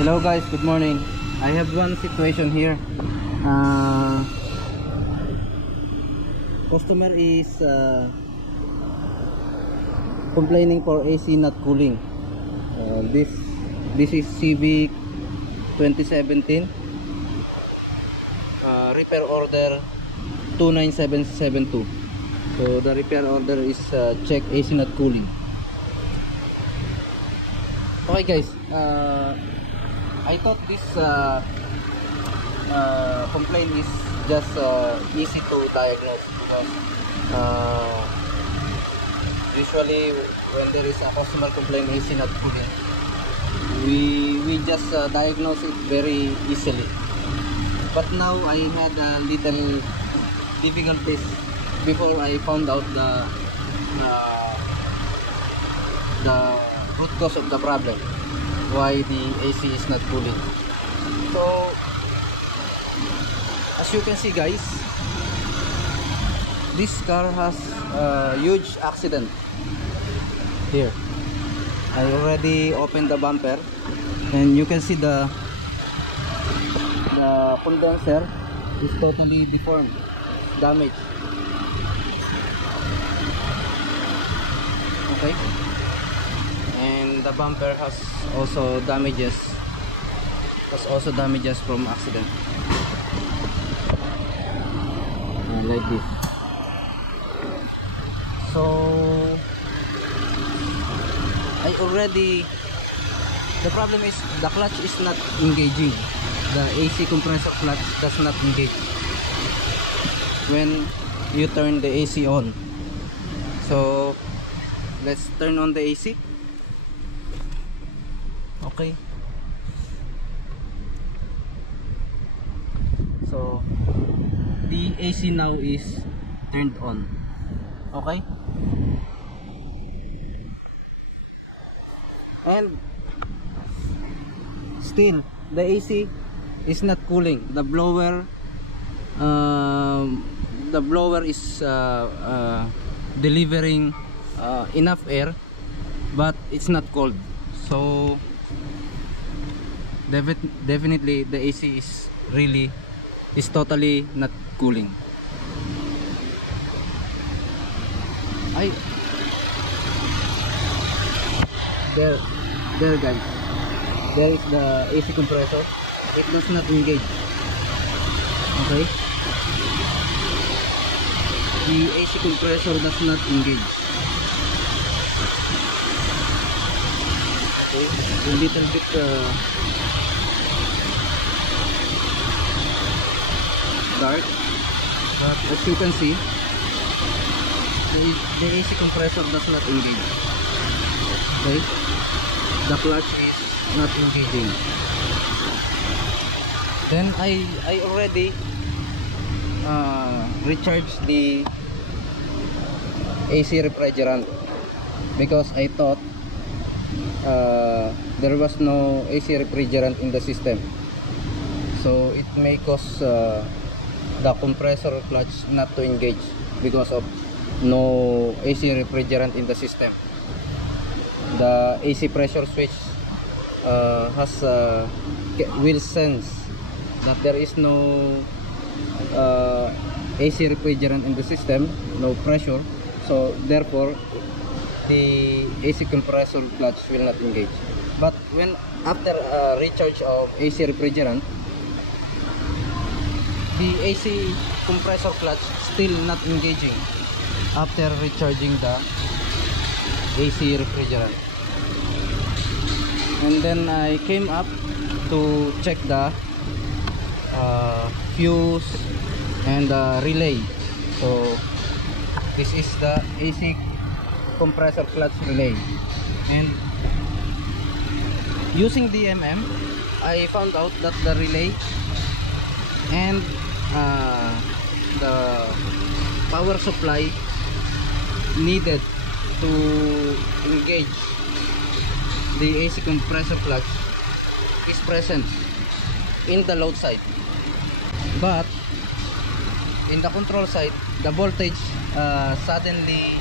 Hello guys, good morning. I have one situation here. Customer is complaining for AC not cooling. This is Civic 2017, repair order 29772. So the repair order is check AC not cooling. Okay guys, I thought this complaint is just easy to diagnose, because usually when there is a customer complaint AC not cooling, we just diagnose it very easily. But now I had a little difficulties before I found out the root cause of the problem, why the AC is not cooling. So as you can see guys, this car has a huge accident here. I already opened the bumper and you can see the condenser is totally deformed, damaged. Okay, and the bumper has also damages from accident, like this. So the problem is the clutch is not engaging. The AC compressor clutch does not engage when you turn the AC on. So let's turn on the AC. Okay, so the AC now is turned on. Okay, and still the AC is not cooling. The blower is delivering enough air, but it's not cold. So definitely the AC is totally not cooling. There guys, there is the AC compressor. It does not engage. Okay, the AC compressor does not engage. Okay, it's a little bit dark, but as you can see, the AC compressor does not engage. Okay, the clutch is not engaging. Then I already recharged the AC refrigerant, because I thought there was no AC refrigerant in the system, so it may cause the compressor clutch not to engage because of no AC refrigerant in the system. The AC pressure switch will sense that there is no AC refrigerant in the system, no pressure, so therefore the AC compressor clutch will not engage. But when after recharge of AC refrigerant, the AC compressor clutch still not engaging after recharging the AC refrigerant. And then I came up to check the fuse and the relay. So this is the AC compressor clutch relay, and using DMM I found out that the relay and the power supply needed to engage the AC compressor clutch is present in the load side, but in the control side the voltage suddenly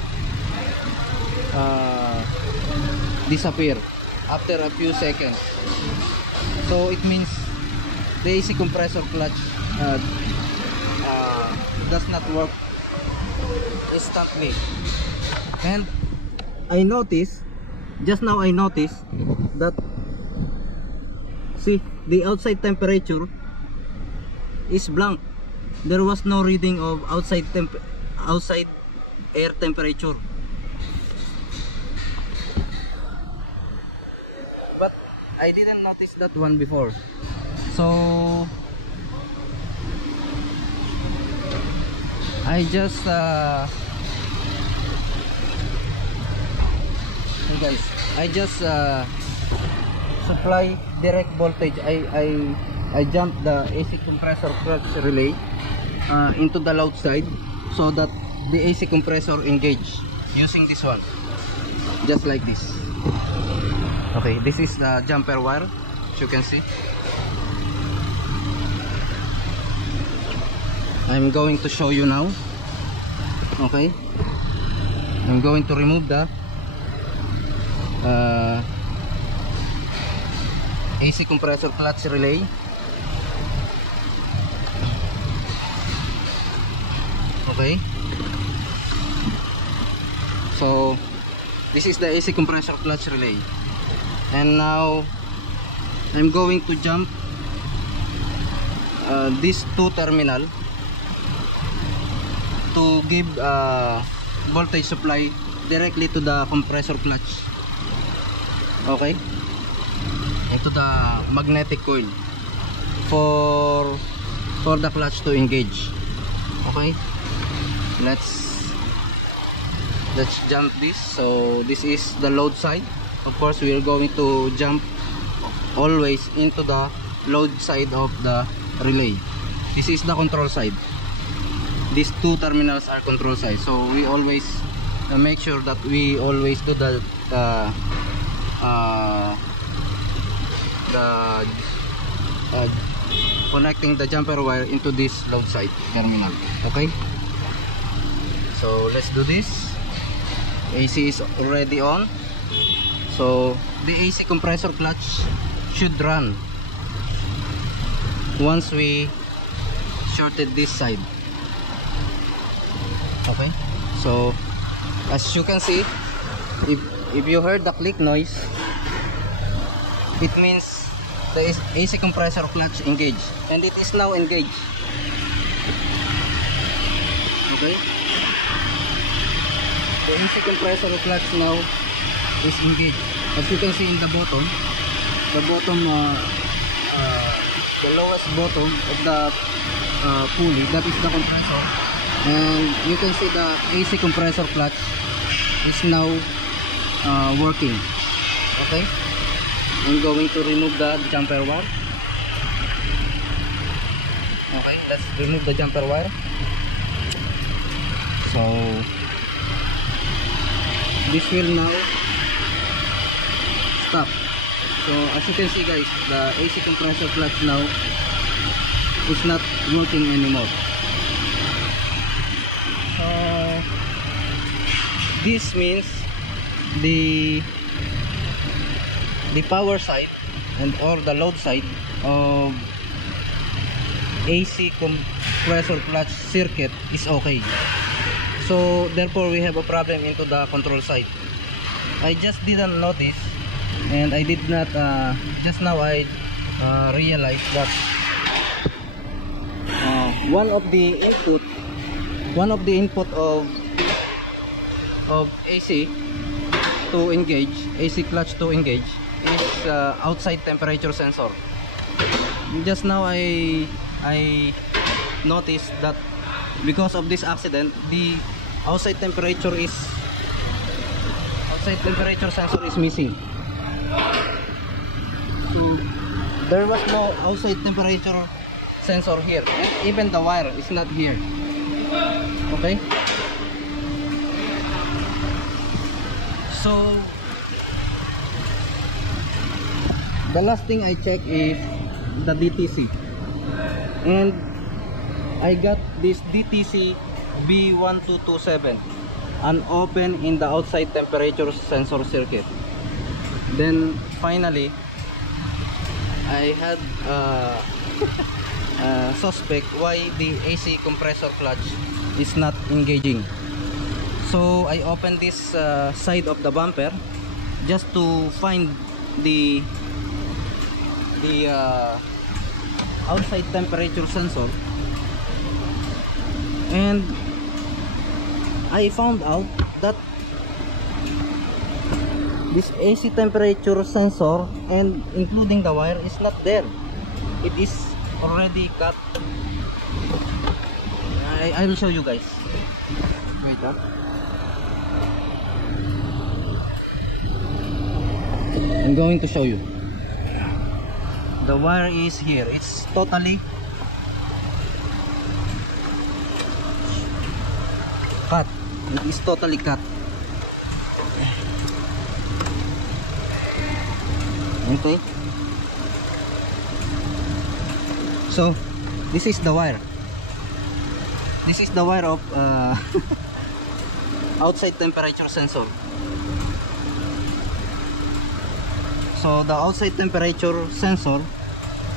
disappear after a few seconds. So it means the AC compressor clutch does not work instantly. And I noticed, just now I noticed that, see, the outside temperature is blank. There was no reading of outside air temperature. But I didn't notice that one before. So I just hey guys, I just supply direct voltage. I jump the AC compressor clutch relay into the load side so that the AC compressor engage using this one, just like this. Okay, this is the jumper wire, as you can see. I'm going to show you now. Okay, I'm going to remove the AC compressor clutch relay. Okay, so this is the AC compressor clutch relay, and now I'm going to jump these two terminal to give voltage supply directly to the compressor clutch. Okay, into the magnetic coil for the clutch to engage. Okay, let's jump this. So this is the load side. Of course we are going to jump always into the load side of the relay. This is the control side. These two terminals are control side, so we always make sure that we always do the connecting the jumper wire into this load side terminal. Okay, so let's do this. AC is already on, so the AC compressor clutch should run once we shorted this side. Okay, so as you can see, if you heard the click noise, it means the AC compressor clutch engaged, and it is now engaged. Okay, the AC compressor clutch now is engaged. As you can see in the bottom, the lowest bottom of the pulley, that is the compressor, and you can see the AC compressor clutch is now working. Okay, I'm going to remove the jumper wire. Okay, let's remove the jumper wire. So this will now stop. So as you can see guys, the AC compressor clutch now is not working anymore. So this means the power side and or the load side of AC compressor clutch circuit is okay. So therefore we have a problem into the control side. I just didn't notice, and I did not just now I realized that one of the input of AC to engage, AC clutch to engage, is outside temperature sensor. Just now I noticed that because of this accident, the outside temperature sensor is missing. So there was no outside temperature sensor here, and even the wire is not here. Okay, so the last thing I check is the DTC, and I got this DTC B1227 unopened in the outside temperature sensor circuit. Then finally I had suspect why the AC compressor clutch is not engaging. So I opened this side of the bumper just to find the outside temperature sensor, and I found out that this AC temperature sensor and including the wire is not there. It is already cut. I will show you guys. Wait, I'm going to show you. The wire is here. It's totally cut. It is totally cut. Okay. So this is the wire. This is the wire of outside temperature sensor. So the outside temperature sensor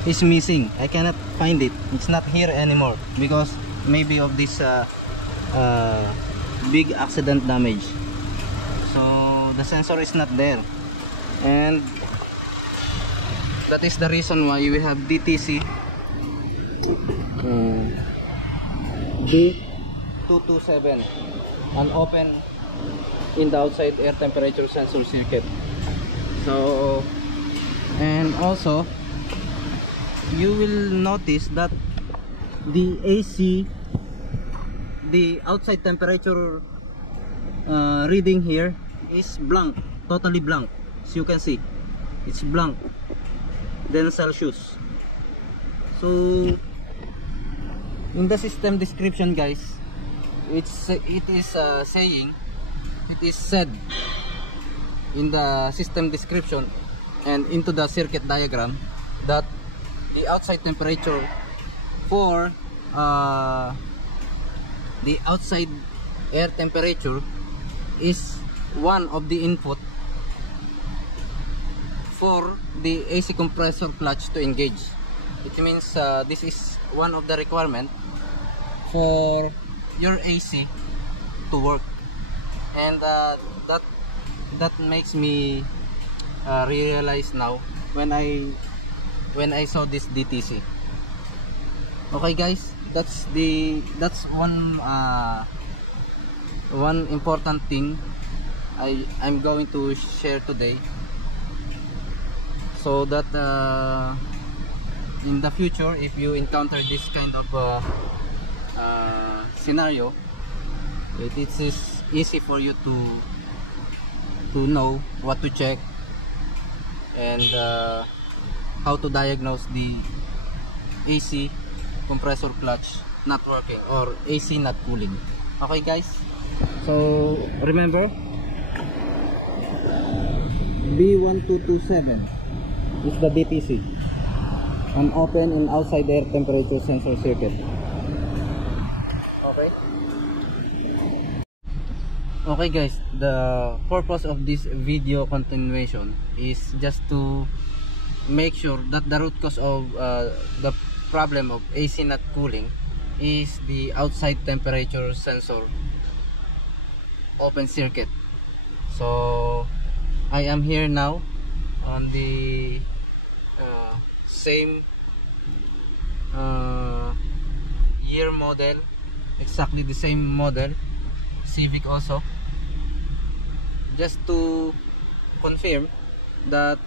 is missing. I cannot find it. It's not here anymore because maybe of this big accident damage. So the sensor is not there, and that is the reason why we have DTC D227 and open in the outside air temperature sensor circuit. So, and also you will notice that the AC, the outside temperature reading here is blank, totally blank. As you can see, it's blank, then Celsius. So in the system description, guys, it is saying, it is said in the system description and into the circuit diagram that the outside temperature for the outside air temperature is one of the input for the AC compressor clutch to engage. It means this is one of the requirement for your AC to work, and that makes me realize now when I saw this DTC. Okay guys, that's one important thing I'm going to share today, so that in the future, if you encounter this kind of scenario, it is easy for you to know what to check and how to diagnose the AC compressor clutch not working or AC not cooling. Okay guys, so remember, B1227 is the DTC, an open in outside air temperature sensor circuit. Okay. Okay guys, the purpose of this video continuation is just to make sure that the root cause of the problem of AC not cooling is the outside temperature sensor open circuit. So I am here now on the same year model, exactly the same model, Civic also, just to confirm that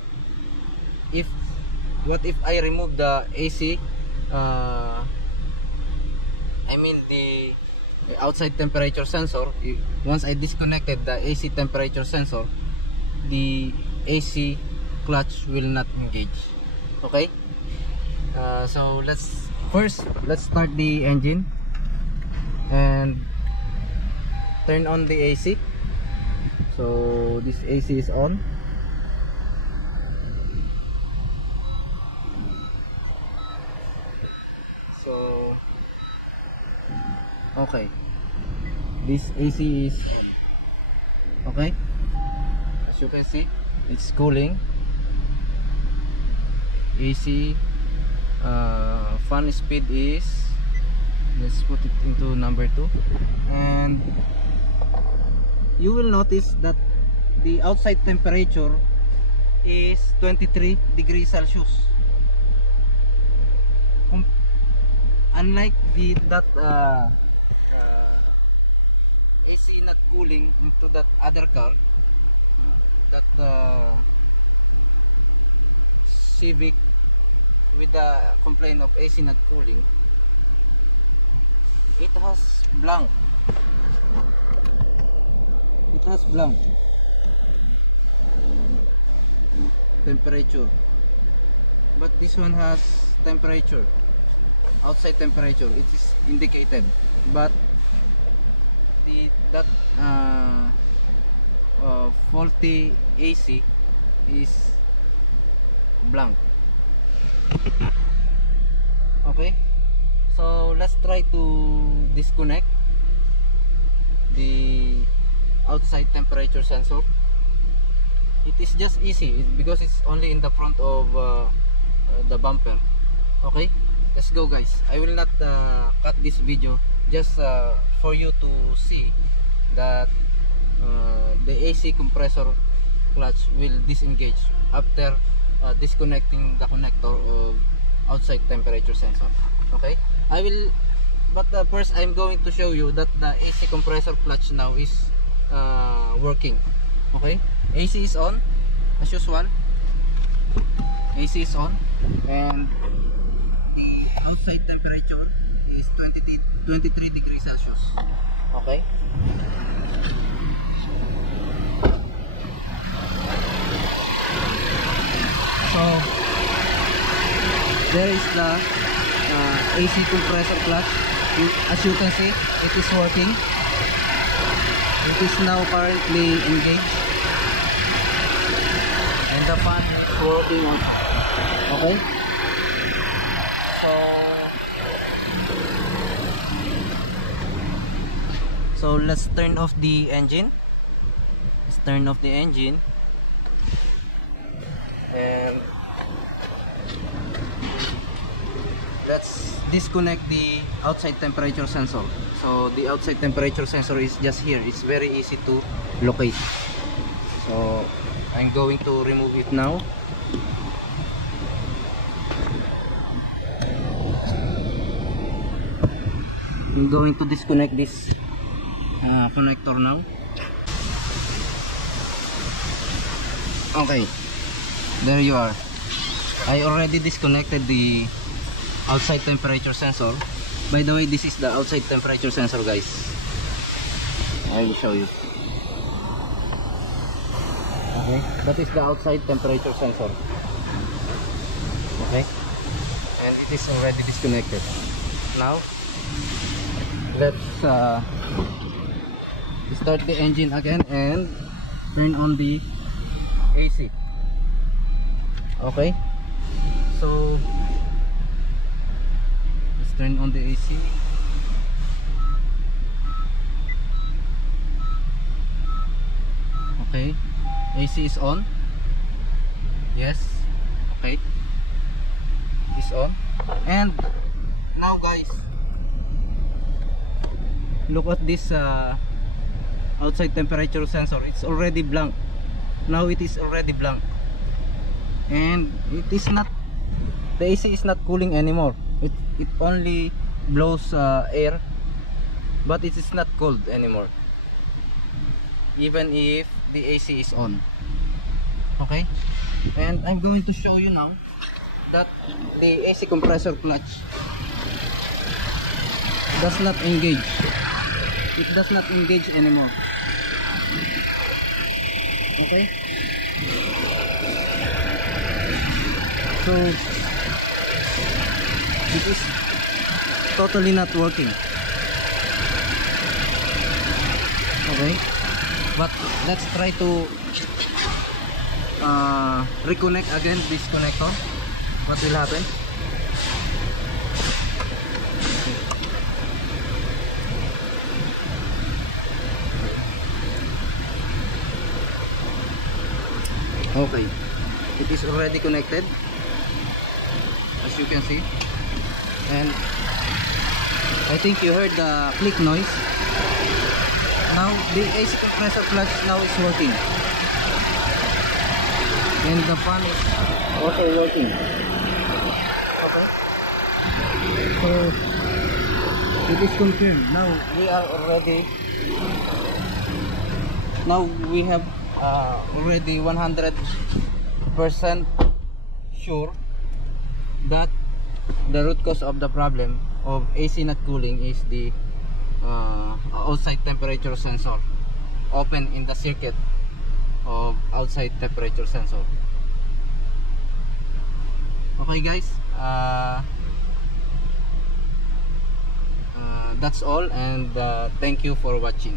what if I remove the AC, I mean the outside temperature sensor. Once I disconnected the AC temperature sensor, the AC clutch will not engage. Okay, so let's start the engine and turn on the AC. So this AC is on. So okay, this AC is on. Okay, as you can see, it's cooling. AC fan speed is, let's put it into number 2, and you will notice that the outside temperature is 23 degrees Celsius. Unlike that AC not cooling into that other car, that Civic with the complaint of AC not cooling, it has blank. It has blank temperature, but this one has temperature, outside temperature. It is indicated, but that faulty AC is blank. Okay, so let's try to disconnect the outside temperature sensor. It is just easy because it's only in the front of the bumper. Okay, let's go guys. I will not cut this video, just for you to see that the AC compressor clutch will disengage after disconnecting the connector of outside temperature sensor. Okay, I will, but first I'm going to show you that the AC compressor clutch now is working. Okay, AC is on as usual. AC is on, and the outside temperature is 23 degrees Celsius. Okay, so there is the AC compressor clutch. As you can see, it is working. It is now currently engaged, and the fan is working also. Okay, so let's turn off the engine. Let's turn off the engine, and let's disconnect the outside temperature sensor. So the outside temperature sensor is just here. It's very easy to locate. So I'm going to remove it now. I'm going to disconnect this connector now. Okay, there you are. I already disconnected the outside temperature sensor. By the way, this is the outside temperature sensor, guys. I will show you. Okay, that is the outside temperature sensor. Okay, and it is already disconnected. Now let's start the engine again and turn on the AC. Okay, so let's turn on the AC. Okay, AC is on. Yes, okay, it's on. And now guys, look at this outside temperature sensor. It's already blank. Now it is already blank, and it is not, the AC is not cooling anymore. It only blows air, but it is not cold anymore, even if the AC is on. Okay, and I'm going to show you now that the AC compressor clutch does not engage. It does not engage anymore. Okay, so it is totally not working. Okay, but let's try to reconnect again this connector. What will happen? Okay, it is already connected. as you can see. And I think you heard the click noise. Now the AC compressor clutch now is working, and the fan is also working. Okay, so it is confirmed. Now we are already, now we have already 100% sure that the root cause of the problem of AC not cooling is the outside temperature sensor open in the circuit of outside temperature sensor. Okay guys, that's all, and thank you for watching.